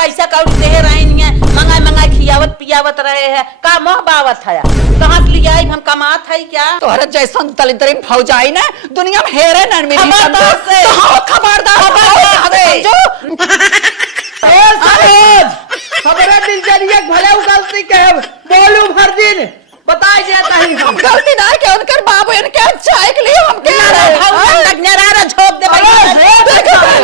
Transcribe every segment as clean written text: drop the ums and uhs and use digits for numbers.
पैसा कौड़ी दे रहे हैं, मंगाई खियावत पियावत रहे हैं, का मोह बावत है, कहाँ से लिया हम कमात है क्या? तोहरा जैसा तलितरी भौजाई ना दुनिया में हेरे ना मिली। खबरा दिलचर्या भले गलती के बोलू भर दिन बताई जाता ही हम गलती ना के उनकर बाबू इनके चाय के लिए हम के नरारा झोंक दे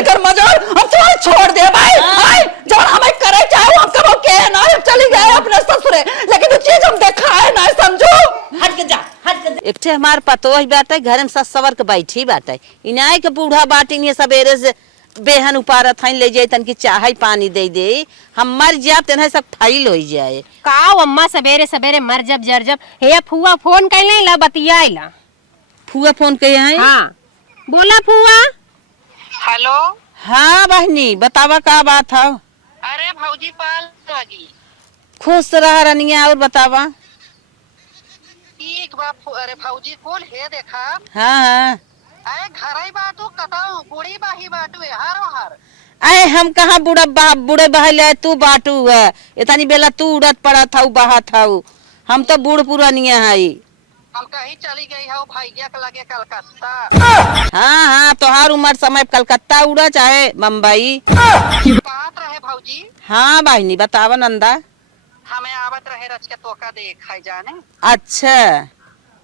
कर मजाक हम तो छोड़ दे भाई भाई जब हमें करे चाहे हम कब के ना हम चली गए अपने ससुरे, लेकिन वो चीज हम देखा है ना, समझो। हट के जा एक ठे हमार पतोह बाटे घर में सस सवर के बैठी बाटे, इनाय के बूढ़ा बाटी ने सवेरे से बेहन उपार थाई ले जाए तन की चाय पानी दे दे, हम मर जाब तेन सब फाइल हो जाए। का अम्मा सवेरे सवेरे मर जब जर जब हे फुआ फोन कैले ला बतियाइला। फुआ फोन कहे हैं? हाँ बोला फुआ। हेलो। हाँ बहनी बतावा का बात है? अरे भौजी पाल लगी। खुश रह रनिया और बतावा। ठीक बा। अरे भौजी कौन है देखा? हाँ हाँ। अरे घर ही बाटू कताऊ बूढ़ी बाही बाटू है हर हर। अरे हम कहाँ बूढ़े बहले तू बाटू है, इतनी बेला तू उड़त पड़ा था बहा था, हम तो बूढ़ पुरानिया है। हम कहीं चली गई है भैया के लगे कलकत्ता। हाँ हाँ तोहार उम्र समय कलकत्ता उड़ा चाहे मुंबई बात रहे भौजी। हाँ बहनी बतावा नंदा। हमें आवत रहे रच के तोका देख है जाने। अच्छा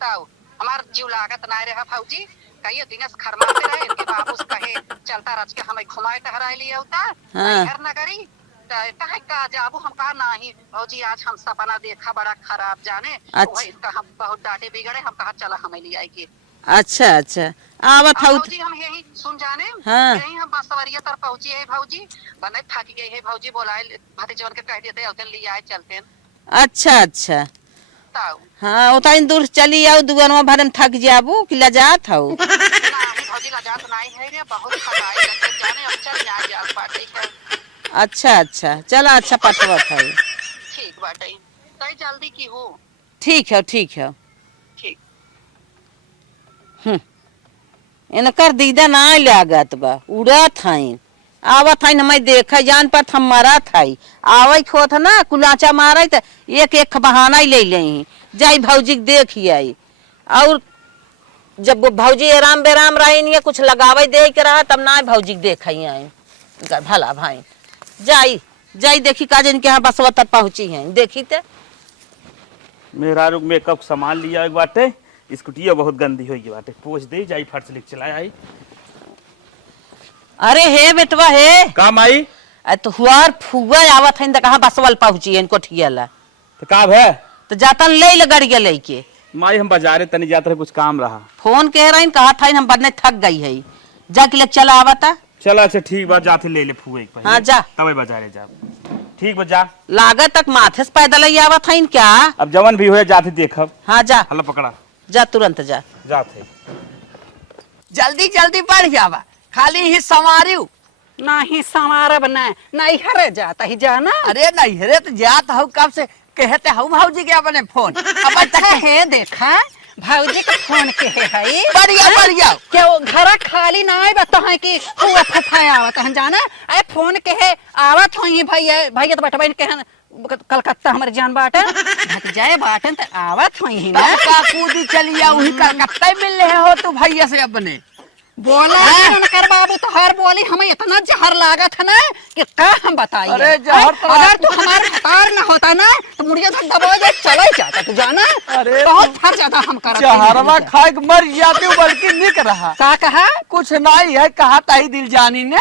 ताऊ हमार जीव लागत ना रहा भौजी, कहिए दिनेश खरमा पे रहे इनके बाबू से कहे चलता रच के हमें घुमाए टहराए लिए होता। हाँ। घर नगरी कहे का जाबू हम कहा नहीं भौजी आज हम सपना देखा बड़ा खराब जाने। अच्छा। तो हम बहुत डांटे बिगड़े, हम कहा चला हमें ले आएगी। अच्छा अच्छा आवत हूँ। भौजी हम यही सुन जाने। हाँ। यही हम बसवरिया तर पहुंची है भौजी, बने थक गई है भौजी, बोलाए भतीजवन के कह देते उतन ले आए चलते। अच्छा अच्छा ताऊ हाँ उतना दूर चली आओ दुगनवा भरम थक जाबू कि लजात हो। नहीं भौजी लजात नहीं है रे, बहुत थकाई लगे जाने, अब चल जा जा पार्टी का। अच्छा अच्छा चला अच्छा पटवत है। ठीक बाटे तई जल्दी की हो। ठीक है ठीक है। ठीक। इनकर दीदा ना लागत बा उड़त हईन आवत हईन, हमें देख जान पर हम मरत हई आवत होत ना कुलाचा मारे त एक एक बहाना ही ले लेही जाई भौजी देख आई। और जब वो भौजी आराम बेराम रही नहीं कुछ लगावे दे के रहा तब ना भौजी देख आई भला भाई जाई जाई देखी काजन के यहाँ बसवा तक पहुंची हैं देखी ते। मेरा रुक मेकअप सामान लिया एक बाटे, स्कूटिया बहुत गंदी हो गई बाटे, पोछ दे जाई फट से लिख चला आई। अरे हे बेटवा हे काम आई तो हुआर फुआ आवत है कहा बसवल पहुंची है इनको ठियाला तो का है तो जातन ले लगड़िया लेके माई हम बाजारे तनी जाते रहे कुछ काम रहा। फोन कह रही कहा था हम बनने थक गई है जाके ले चला आवता। चला अच्छा ठीक बात जाते ले ले फुए एक हाँ जा तब बाजारे जा। ठीक बा जा। लागत तक माथे से पैदल ही आवत है क्या? अब जवन भी हुए जाते देखब। हाँ जा हल्ला पकड़ा जा तुरंत जा जाते। जल्दी जल्दी बढ़ जावा, खाली ही संवारियो नहीं संवारब नहीं हरे जाता ही जाना। अरे नहीं हरे तो जात हूँ कब से कहते हूँ भौजी के अपने फोन अब तक है देखा भौजी का फोन के है बढ़िया बढ़िया क्या वो घर खाली ना आए बता है कि हुआ फफाया आवत है जाना। अरे फोन के है आवत हो भैया भैया तो बैठा के कलकत्ता हमारे जान बाटन जाए बाटन तो आवत हो ना का कूदी चलिया वही कलकत्ता मिल रहे हो तो भैया से अपने बोला कर बाबू तो हर बोली हमें इतना जहर लागत है ना कि क्या हम बताइए। अरे जहर तो अगर तू हमारे हकार ना होता ना तो मुड़िया तो दबा जा चला ही जाता तू जाना। अरे बहुत फर्क ज्यादा हम कर जहरवा खाए के मर जाते बल्कि निक रहा का कहा कुछ नहीं है कहा ताई दिल जानी ने।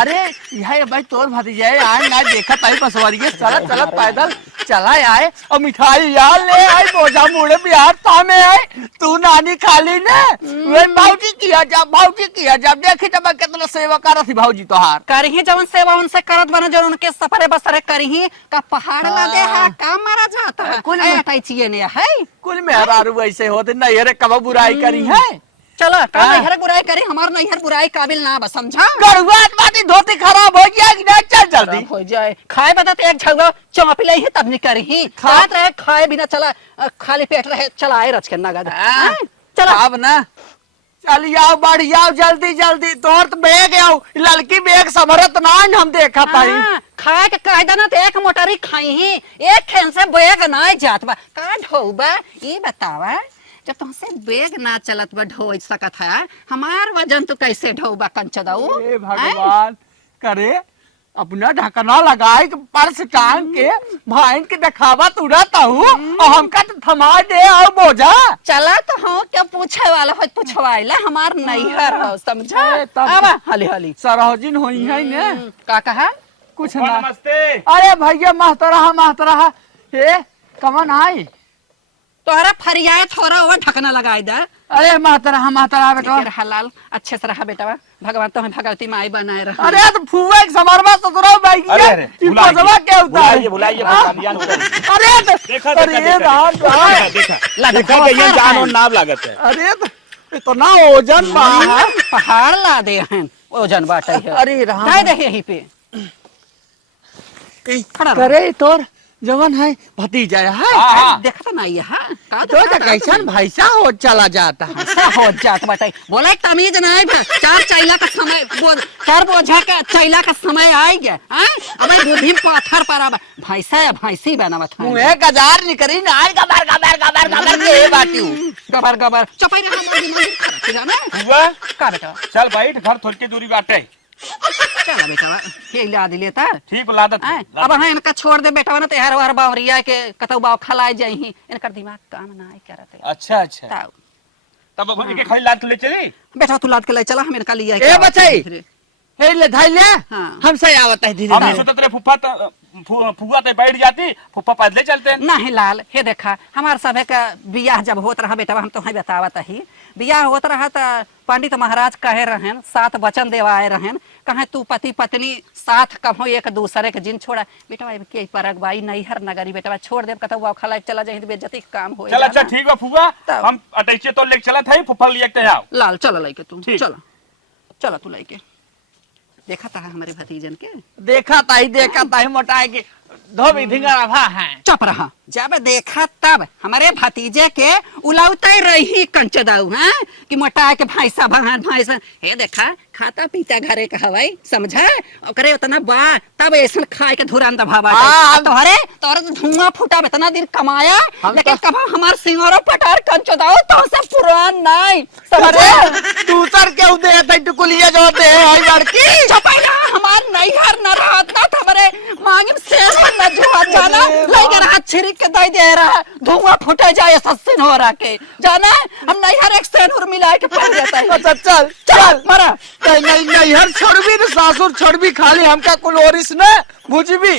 अरे यह भाई तोर भतीजा आए ना देखा ताई बसवरिया चलत चलत पैदल चला आए और मिठाई यार ले आई बोझा मुड़े बिहार तामे आए तू नानी खाली ने वे भौजी किया जब देखी तब कितना सेवा करत थी भौजी तोहार करही जवन सेवा उनसे करत बने जो उनके सफरे बसरे करही का पहाड़ लगे है का मारा जाता है कुल हटाई चाहिए ने है कुल मेहरारू ऐसे होते नहीं रे कब बुराई करी है। चलो का नैहर बुराई करी हमार नैहर बुराई काबिल ना बस समझा। गड़ुआत बाती धोती खराब हो गया कि नहीं चल जल्दी हो जाए खाए बता एक झगड़ा चौंप ले ही तब नहीं करही खात रहे खाए बिना चला खाली पेट रहे चलाए रच के नगद चला अब ना चल आओ बढ़िया जल्दी जल्दी तोर तो बैग आओ लड़की बैग समरत ना हम देखा पाई खाए के कायदा ना तो एक मोटरी खाई ही एक खेन से बेग ना जात बा का ढोबा ये बतावा जब तुमसे बेग ना चलत बा ढो सकत है हमार वजन तो कैसे ढोबा कंचदाऊ हे भगवान करे अपना ढकना लगाए के पर्स टांग के भाई के दिखावा तुरंत हूँ और हमका तो थमा दे और बोझा चला तो हो क्या पूछे वाला हो पूछवाइला हमार नैहर हो समझा तब- आवा हली हली सरहजिन होई है ने का कहा कुछ फूफा ना नमस्ते। अरे भैया महतरा हे कमन आई तोहरा फरियाद थोड़ा हुआ ढकना लगाए दे अरे महतरा बेटा फिर हलाल अच्छे से रहा बेटा भगवान तुम्हें भगवती माई बनाए रहा अरे तो फुआ एक समारमा ससुरा भाई अरे अरे सवा के उतार बुलाइए कालियान उतर। अरे देखा अरे देखा राम राम देखा देखा कि ये जान और नाम लागत है। अरे तो इतना ओजन बा पहाड़ ला दे हैं ओजन बाटे है अरे राम दे दे यहीं पे खड़ा रहो। करे तोर जवन है भतीजा है हाँ। देखा तो नहीं है हाँ? का तो देखा कैसन भैसा हो चला जाता है ऐसा हो जात बाटे बोला एक तमीज नहीं बा चार चैला का समय बोल चार बोझा का चैला का समय आई गया हैं अबे बुद्धि पत्थर पर अब भैंसा या भैंसी बनावत है मुहे गजार निकरी ना आज गबर के बाटी हूँ गबर गबर चपाई रहा मंदिर खड़ा जाना हुआ का बेटा चल बैठ घर थोड़ी की दूरी बाटे। चला बेटा के ला दिले ता ठीक लादत हैं? अब हाँ इनका छोड़ दे बेटा ना तैयार वार बावरिया के कतौ बाव खलाए जाई इनकर दिमाग काम ना करत है अच्छा अच्छा ताऊ तब अब के खड़ी लाद के ले चली। बेटा तू लाद के ले चला हम इनका लिया ए बच्चे हे ले धाई ले हाँ। हमसे आवत है धीरे हम धीरे सोचते तेरे फुफा ते बैठ जाती फुफा पैदले चलते। नहीं लाल हे देखा हमार सभे का बियाह जब होत रहा बेटा हम तो बतावत ही बियाह होत रहा था पंडित महाराज कहे रहन 7 वचन देवाए रहन कहे तू पति पत्नी साथ कहो एक दूसरे के जिन छोड़ा बेटा के परक बाई नैहर नगरी बेटा छोड़ दे कतौ खला चला जाए बेइज्जती का काम हो चल अच्छा ठीक बा फुफा तब। हम अटैचे तो लेके चला था फुफा लिए के आओ। लाल चला लेके तू ठीक। चला चला तू लेके देखा था हमारे भतीजन के देखा ताई मोटाए के धोबी धिंगरा भा है चुप रहा जब देखा तब हमारे भतीजे के उलाउते रही कंचदाऊ हैं कि मोटा के भैंसा भगवान भैंसा हे देखा खाता पीता घरे का हवाई समझा ओकरे उतना बा तब ऐसा खाए के धुरान दबावा तोहरे तोहरे तो धुआं फूटा इतना दिन कमाया लेकिन कब हमार सिंगरो पटार कंचदाऊ तो से पुरान नहीं अरे समझे दूसर के उदे है टुकुलिया जो दे है लड़की चपाइला हमार नैहर न रहत ना हमरे मांगिम से न जुआ जाना लेके रहा छिरिक के दई दे रहा धुआं फूटे जाए सस्सिन हो रहा के जाना हम नैहर एक सेनुर मिला के पड़ जाता है अच्छा चल चल मरा नहीं हर छोड़बी न सासुर छोड़बी खाली हमका कुल ओरिस न भुजबी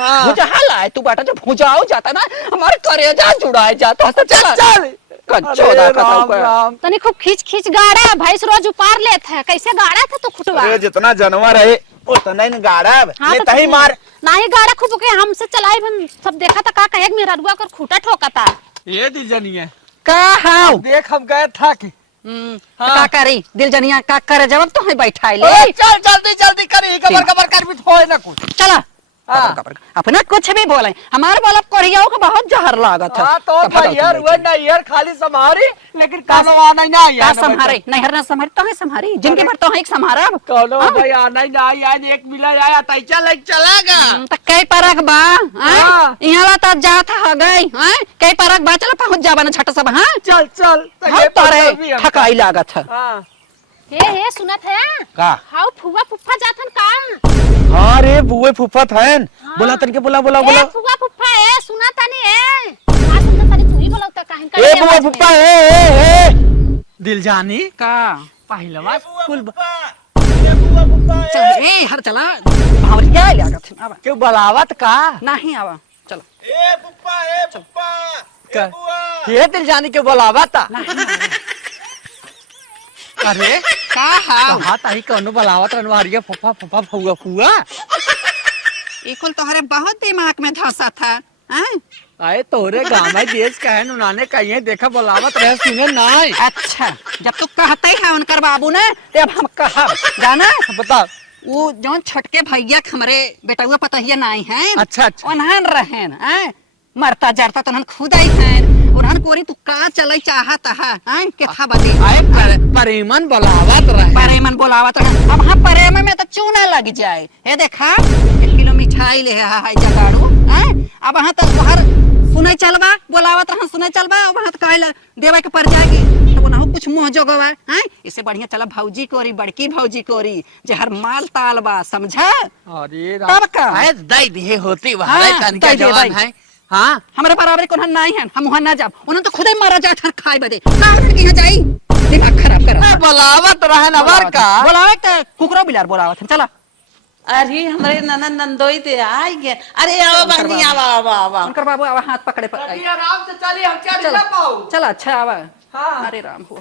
हाँ। भुजहल आए तू बाटा जब भुजाओ जाता ना हमारे करेजा जुड़ाए जाता है चल चल कंचोदा अरे कतौ राम का राम तनी खूब खींच खींच गाड़ा भैंस रोज उपार लेत है कैसे गाड़ा था तू खुटवा अरे जितना जानवर है उतना ही गाड़ा हाँ, ले तो तही ठीक। मार। नाही गाड़ा खूब के हमसे चलाई हम सब देखा था का कहे मेरा रुआ कर खूटा ठोका था ये दिल जनिए का हां देख हम गए था कि का करी दिल जनिया का करे जब तो है बैठाई ले ए, चल जल्दी करी कबर कर भी होए ना कुछ चला हाँ। अपना कुछ भी बोले हमारे बोला कोरियाओं को बहुत जहर लागत है हाँ तो यार वो नहीं यार खाली संभारी लेकिन कानो आना ही ना का यार संभारे नहर ना संभारे तो है संभारी जिनके भर तो है एक संभारा कौनो भाई आना ही ना यार एक मिला आया तई चलेगा तो कई परक बा हाँ। यहाँ तो जाता है गई कई परक बा चला पहुंच जाबा ना छट सब हाँ चल हाँ, तारे थकाई लागत है हाँ हे सुनत है का हाउ फुवा फुफ्फा जाथन का हाँ रे बुए फुफा थैन बोला तन के बोला ए फुवा फुफ्फा ए सुना तनी ए का सुनत तनी तू ही बोलौता काहे का ए बुए फुफा ए दिल जानी का पहलवा कुल चल ए हर चला भावरिया लागत है अब क्यों बलावत का नहीं आवा चलो ये दिल जानी के बलावत अरे का हां कहा ताही कौनो बलावत रनवारिया फुफा फुआ ये कुल तोहरे बहुत दिमाग में धंसा था हैं आए तोरे गाँव में देश कहे उन्होंने कहीं देखा बलावत रहे सुने नहीं अच्छा जब तू कहते है उनकर बाबू ने तब हम कहब जाना बता वो जो छटके भैया हमरे बेटुआ पतहिया नहीं है अच्छा उन्हन रहेन हैं मरता जरता तो उन्हन खुद आई हैं उन्हन कोरी तू का चले चाहत है हैं के था बदे आए परेमन बलावत रहे परेमन बोलावत रहे अब हाँ परेमन में तो चूना लग जाए हे देखा बिछाई ले हाय जगाड़ू हैं अब वहां तक तोहर सुनै चलबा बोलावत रह सुनै चलबा वहां तक कहला देवे के पड़ जाएगी तो ना कुछ मुंह जोगवा हैं इससे बढ़िया चला भौजी कोरी बड़की भौजी कोरी जे हर माल ताल बा समझा अरे तब का है दई दिए होती वहां हाँ, तनका दई दे, जवान दई। है हां हमारे बराबर कोन नहीं है हम वहां ना जाब उन्हें तो खुदे मारा जात हर खाए बदे काहे के जाई दिमाग खराब कर बुलावत रहन अबर का बोलावे त कुकरो बिलार बोलावत चला अरे हमारे ननद नंदोई ते आई गए अरे आओ बहनी आओ आओ आओ उनकर बाबू आवा हाथ पकड़े पर आराम से चली हम चल चल ना पाऊ चल अच्छा आवा हाँ। अरे राम हो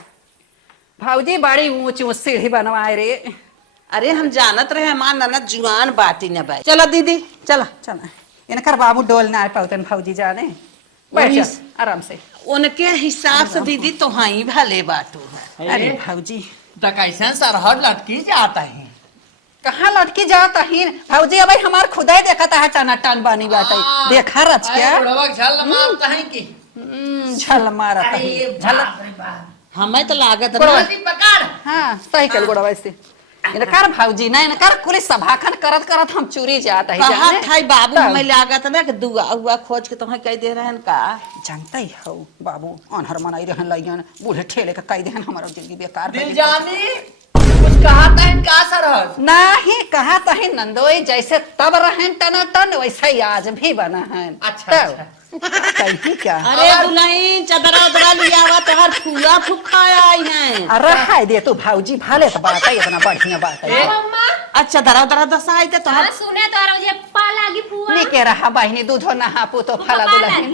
भाऊजी बड़ी ऊंची ऊंची सीढ़ी बनवाए रे अरे हम जानत रहे हमार ननद जुआन बाटी न बाई चलो दीदी चला चल इनकर बाबू डोल ना पाउतन भाऊजी जाने बैठ जा, आराम से उनके हिसाब से दीदी तो ही भले बाटू है अरे भाऊजी तो कैसे सरहद लटकी जाता है कहाँ लटकी जाता ही भाऊजी अब हमार खुदाई देखता है टना टन बानी बाटे देखा रच क्या झल मारता है कि झल मारता है झल हमें तो लागत ना पकड़ हाँ सही कल गोड़ा वैसे इनकर भाऊजी ना इनकर कुल सभाखन करत करत हम चूरी जाता है कहा जाने था बाबू हमें लागत ना कि दुआ उआ खोज के तुम्हें कह दे रहन का जानते ही हो बाबू अनहर मनाई रहन लइयन बूढ़े ठेले के कह देहन हमारा जिंदगी बेकार दिल जानी कुछ कहा था का सरहद नहीं कहा तही नंदोई जैसे तब रहन टना टन वैसे ही आज भी बना है अच्छा, अच्छा। कही क्या अरे दुल्हन चदरा उदरा लिया हुआ तोहर फूला फुक्का आई है अरे हाय दे तू भाऊजी भाले तो बात है इतना बढ़िया बात है अच्छा दरा उदरा दसा आई ते तोहर सुने तो मुझे पा लागी फुआ निके रहा बहिनी दूधो नहा पू तो फला दुल्हन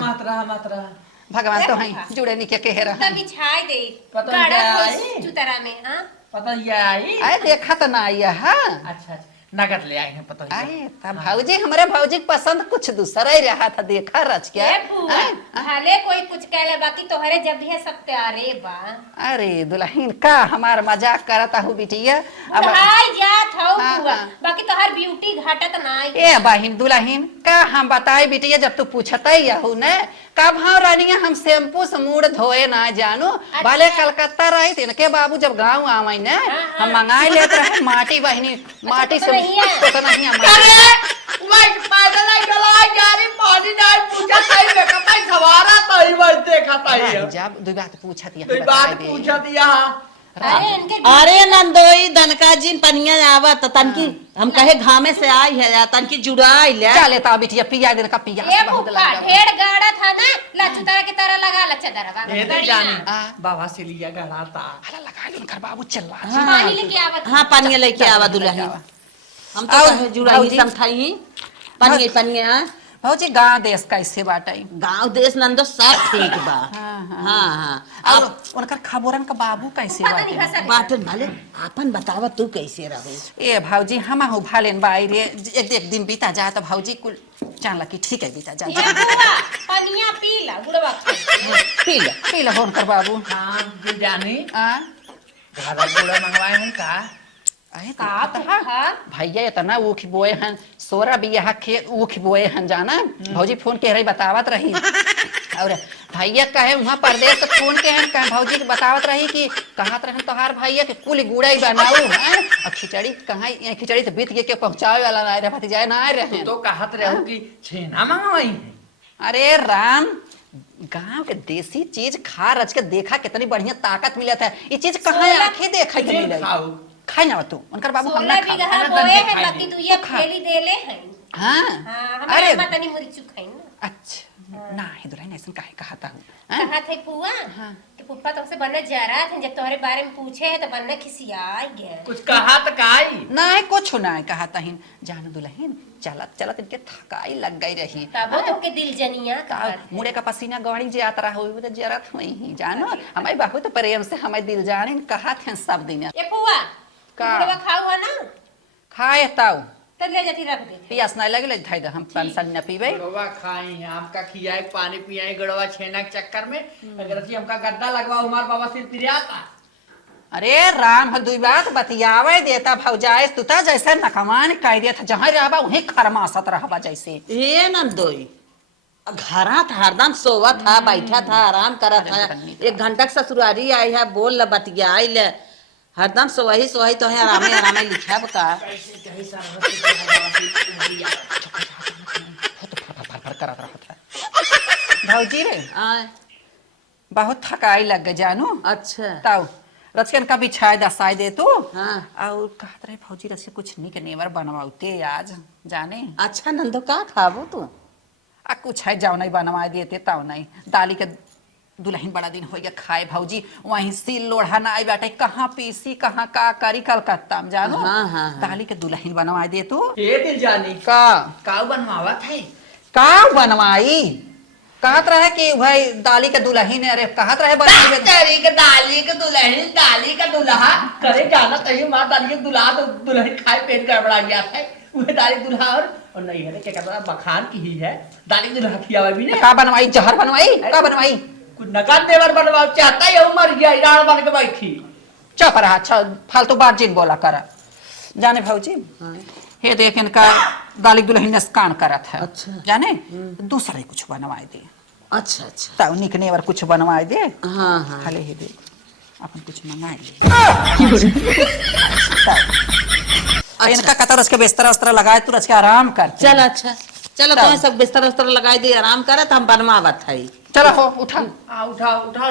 मात्रा भगवान तो है जुड़े निके कह रहा तभी छाई दे पता गाड़ा नहीं खोज आई। चुतरा में हां पता ये आई आए देखा तो ना आया हाँ अच्छा नगद ले आए हैं पता है आए तब भाऊजी हमारे भाऊजी की पसंद कुछ दूसरा ही रहा था देखा रच क्या ए फुआ भले कोई कुछ कहले बाकी तोहरे जब भी है सब तैयारे बा अरे दुल्हन का हमार मजाक करता हूँ बिटिया अब भाई जात हो हाँ, फुआ हाँ। बाकी तोहर ब्यूटी घटत नाई ए बहिन दुल्हन का हम बताए बिटिया जब तू पूछता ही हूँ न कब हम रानिया हम शैम्पू से मुड़ धोए ना जानू भले कलकत्ता रही थी इनके बाबू जब गाँव आवे न हम मंगाए लेते रहे माटी बहिनी माटी से तो नहीं जब दो बात पूछा दिया अरे इनके अरे नंदोई दनका जिन पनिया आवत तनकी हम कहे घामे से आई है या तनकी जुड़ाई ले क्या लेता बिटिया पिया दिन का पिया ए बहुत फुआ लगा ढेर गाड़ा था ना लचुतरा की तरह लगा लचदरा बाबा से लिया गड़ा था लगा लो उनका बाबू चल पानी लेके आवत हाँ पनिया लेके आवा दुल्हन हम तो कहे जुड़ाई समझाई पनिया पनिया भाजी गाँव देश कैसे बाटे गांव देश नंदो सब ठीक बा हाँ हाँ और उनकर खबरन का बाबू कैसे पता नहीं बाटे हंसा बाटन भले आपन बतावा तू कैसे रहो ए भाऊजी हम हूँ भालेन बाई रे एक दिन बीता जाए तो भाऊजी कुल जानला कि ठीक है बीता जाए ए फुआ पनिया पी ला गुड़वा पी लो उनकर बाबू हाँ दिल जानी आ घरा गुड़ा मंगवाए हैं का अरे का तो फुआ भैया इतना ऊख बोए हैं सोरा भी यहाँ खे ऊख बोए हैं जाना भौजी फोन के रही बतावत रही और भैया कहे वहाँ परदेश फोन के हैं कहे भौजी के बतावत रही कि कहत रहे तोहार भैया के कुल गुड़ा बनाऊ हैं और खिचड़ी कहाँ खिचड़ी तो बीत के पहुँचावे वाला ना रहे भतीजा ना रहे तो कहत रहो कि छेना मंगवाई है अरे राम गांव के देसी चीज खा रच के देखा कितनी बढ़िया ताकत मिलत है ये चीज कहाँ आंखें देखा के मिले खाई ना तू उनकर बाबू हम ना सोलह बीघा बोए हैं बाकी तू ये फेली देले हैं हाँ हां अरे हमारे मतनी मुरी चुखाई ना अच्छा ना है दुराई ऐसा काहे कहता हूँ कहा थे फुआ कि पुप्पा तुमसे बनना जा रहा था जब तुम्हारे बारे में पूछे है तो बनना खिसिया गया कुछ कहा तो काई नहीं कुछ नहीं कहता ही जान दुल्हन चलत चलत इनके थकाई लग गई रही तब तुमके दिल जनिया कहा मुड़े का पसीना गाड़ी जे आता रहा हुई तो जरत हुई ही जानो हमारी बहुत प्रेम से हमारे दिल जाने कहा थे सब दिन ए फुआ का गुड़वा खाओ ना खाए ताऊ तो ले जाती रख दे पियास नहीं लगे धाई हम पेंशन न पीबे गड़वा खाई आपका खियाए पानी पियाए गड़वा छेना के चक्कर में अगर हमका गद्दा लगवा उमार बाबा सिर पिरियाता अरे राम दुई बात बतियावे देता भौजाए तू तो जैसे नकमान कह दिया था जहाँ रहबा वहीं खरमासत रहबा जैसे ये नंदोई घरा था हरदम सोवा था बैठा था आराम करा था 1 घंटा ससुरारी आई है बोल ल बतिया आई ले हरदम सोही तो है आरामे आरामे लिखा का भौजी रे बहुत थकाई लग गई जानू। अच्छा ताऊ रचकन का बिछाए दसाई दे तू। हाँ। और कहत रहे भौजी रचके कुछ नहीं के नेवर बनवाते आज जाने। अच्छा नंदो का खाबो तू आ कुछ है जाओ नहीं बनवा देते ताऊ नहीं दाली के दुल्हन बड़ा दिन हो गया खाए भौजी वहीं सिल लोढ़ा ना आई बाटे कहाँ पीसी कहाँ का करी कलकत्ता में जानो। हाँ, हाँ, हाँ। दाली के दुल्हन बनवा दे तू। ये दिल जानी का का बनवावा थे का बनवाई कहत रहे कि भाई दाली के दुल्हन अरे कहत रहे बनवाई तेरी के दाली के दुल्हन दाली का दुल्हा करे जाना कहीं माँ दाली के दुल्हा तो दुल्हन खाए पेट गड़बड़ा गया था वह दाली दुल्हा और नहीं है क्या कहता बखान की ही है दाली दुल्हा खिया भी नहीं का बनवाई जहर बनवाई का बनवाई कुछ नकान देवर बनवा चाहता है वो मर गया इराड़ बन के बैठी चुप रहा अच्छा फालतू बात जिन बोला करा जाने भौजी हे देख इनका दाली दुल्हन नस्कान करत है। अच्छा। जाने दूसरे कुछ बनवाए दे अच्छा अच्छा ताऊ निकने और कुछ बनवाए दे। हाँ हाँ खाले हे देख अपन कुछ मंगाए ले इनका कतर उसके बिस्तर उस्तर लगाए तू रच के आराम कर चल अच्छा चलो तो सब बिस्तर उस्तर लगाई दे आराम करे तो हम बनवावत है। चलो हो उठा उठा उठा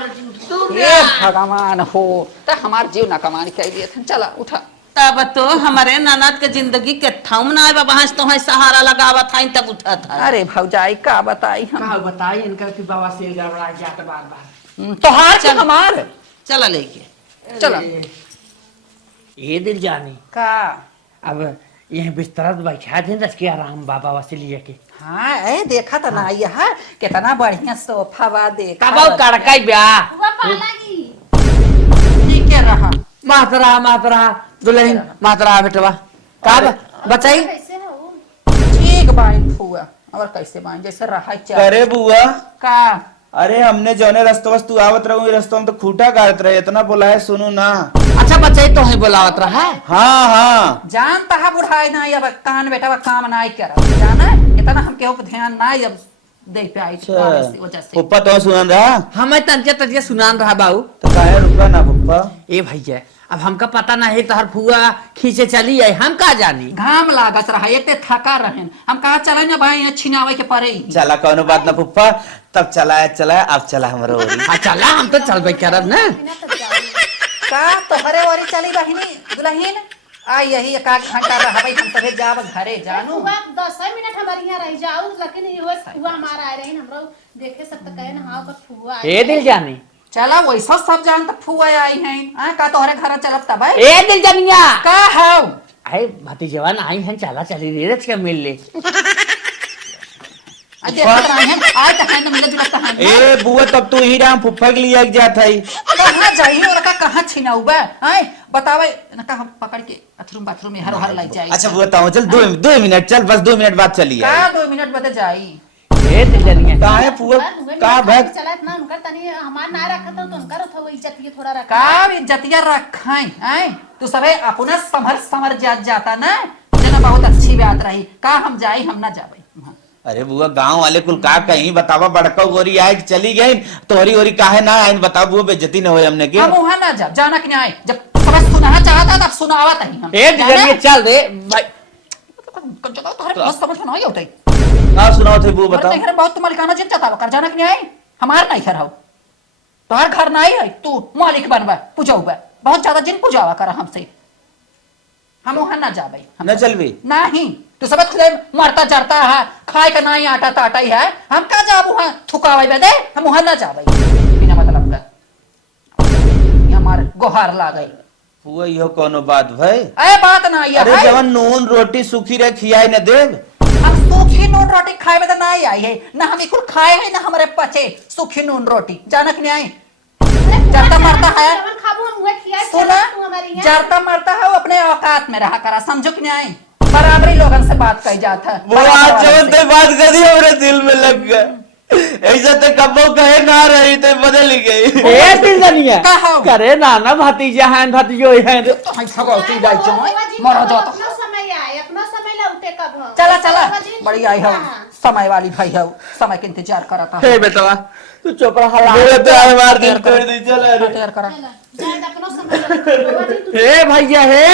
तू हे भगवान हो तो हमार जीव ना कमान कह दिए थे चला उठा तब तो हमारे ननद के जिंदगी के थम ना आए वहां तो है सहारा लगावत है तब उठा था। अरे भौजाई का बताई हम कहा बताई इनका कि बाबा से गड़बड़ा गया था बार बार तो हार चल हमार चला लेके चलो ये दिल जानी का अब यह बिस्तर बैठा थे रच के आराम बाबा वासे लिए के हाँ ए देखा तो ना यह कितना बढ़िया सोफा बा देखा कब कड़काई ब्याह हुआ पाला की ठीक है रहा मातरा दुल्हन मातरा बेटवा का बचाई कैसे हो ठीक बाइन फुआ और कैसे बाइन जैसे रहा चाह अरे बुआ का अरे हमने जौने रास्ते तू आवत रहू रास्ते में तो खूटा काटत रहे इतना बोला है सुनू ना। अच्छा बचाई तो है बोलावत रहा है हाँ हाँ जानता है बुढ़ाई ना अब कान बेटा काम ना कर जाना इतना हम केहू पे ध्यान ना अब दे पे आई वजह से पप्पा तो सुनन रहा हमें तंजे तंजे सुनान रहा बाबू तो काहे रुका ना पप्पा। ए भैया अब हमका पता ना है तहर फुआ खींचे चली आई हम का जानी घाम लागत रहा एक थका रहे हम कहा चले ना भाई यहाँ छिनावे के परे चला कौनो बात ना पप्पा तब चला अब चला हमारा ओरी। हाँ चला हम तो चल करब ना का तोहरे ओरी चली बहिनी दुल्हन आ यही एक आध घंटा रहबै हम तबे जाब घरे जानू हुआ 10 मिनट हमारे यहाँ रह जाओ लेकिन ये हुआ हमारा आए रहे हमरा देखे सब तो कहे ना हाँ का फुआ ए दिल जानी चला वैसा सब जान तक फुआ आई हैं आ का तोहरे घर चलब तब ए दिल जानिया का हाउ अरे भतीजवा आई हैं चला चली रे रच के मिल ले देखत रहे हैं आज तक है ना मिले जुलत है ए बुआ तब तू ही राम फुफ्फा के लिए जात है कहां जाई और का कहां छिनाऊ बा हैं बतावे ना का हम पकड़ के बाथरूम में हर ले जाई। अच्छा बुआ ताऊ चल 2 मिनट चल बस 2 मिनट बाद चली का है 2 मिनट बते जाई ए दिल जानिया काहे पुआ का भाई चला इतना उनका तनी हमार ना रखत तो उनका रखो इज्जत ये थोड़ा रखा का इज्जतिया रखाई हैं तू सबे अपना समर जाता ना जना बहुत अच्छी बात रही का हम जाई हम ना जाबे। अरे बुआ गांव वाले कुल का कहीं बतावा बड़का गोरी आए कि चली गई तोहरी ओरी काहे ना आई बताओ बुआ बेइज्जती न होए हमने के हम वहां ना जा जाना कि नहीं आए जब सब सुनना चाहता तब सुनावत ही हम ए दिल जानिया चल दे भाई जगह तो हर समझ में नहीं होते का सुनाओ थे बुआ और बताओ घर बहुत तुम्हारी काना जिन चाहता कर जाना कि नहीं आए हमार नहीं घर हो तोहर घर नहीं है तू मालिक बनबा पूजौबा बहुत ज्यादा जिन पूजावा कर हमसे हम वहां ना जाबे न चलबी नहीं तो सब खुदे मरता जरता है खाए का नहीं आटा ताटा ही है हम का जाब वहां थुकावे बे दे हम वहां ना जाबे बिना मतलब का ये हमार गोहार लागई बुआ यो कोनो बात भाई ए बात ना ये अरे है जवन नून रोटी सूखी रे खियाई न देव हम सूखी नून रोटी खाए में तो नहीं आई है ना हम इकुल खाए है ना हमारे पचे सूखी नून रोटी जानक नहीं आई जरता मरता है खाबू हम हुए खिया सुना तू हमारी यहाँ जरता मरता है वो अपने औकात में रहा करा समझो कि नहीं बराबरी लोगन से बात कही जाता है वो आज जवन ते बात करी हमरे दिल में लग गया ऐसा तो कबो कहे ना रही तो बदल गई ए दिल जानिया का हो करे नाना भतीजा हैं भतीजो हैं तो हम भगवती जाई जो मरो जो तो अपना समय आए अपना समय लौटे कब हम चला चला बड़ी आई हो समय वाली भाई हो समय के इंतजार करता है हे बेटवा तू चुप रहा बुआ तो हमार दिल तोड़ दी चल इंतजार करा जाए अपना समय लौटे हे भैया हे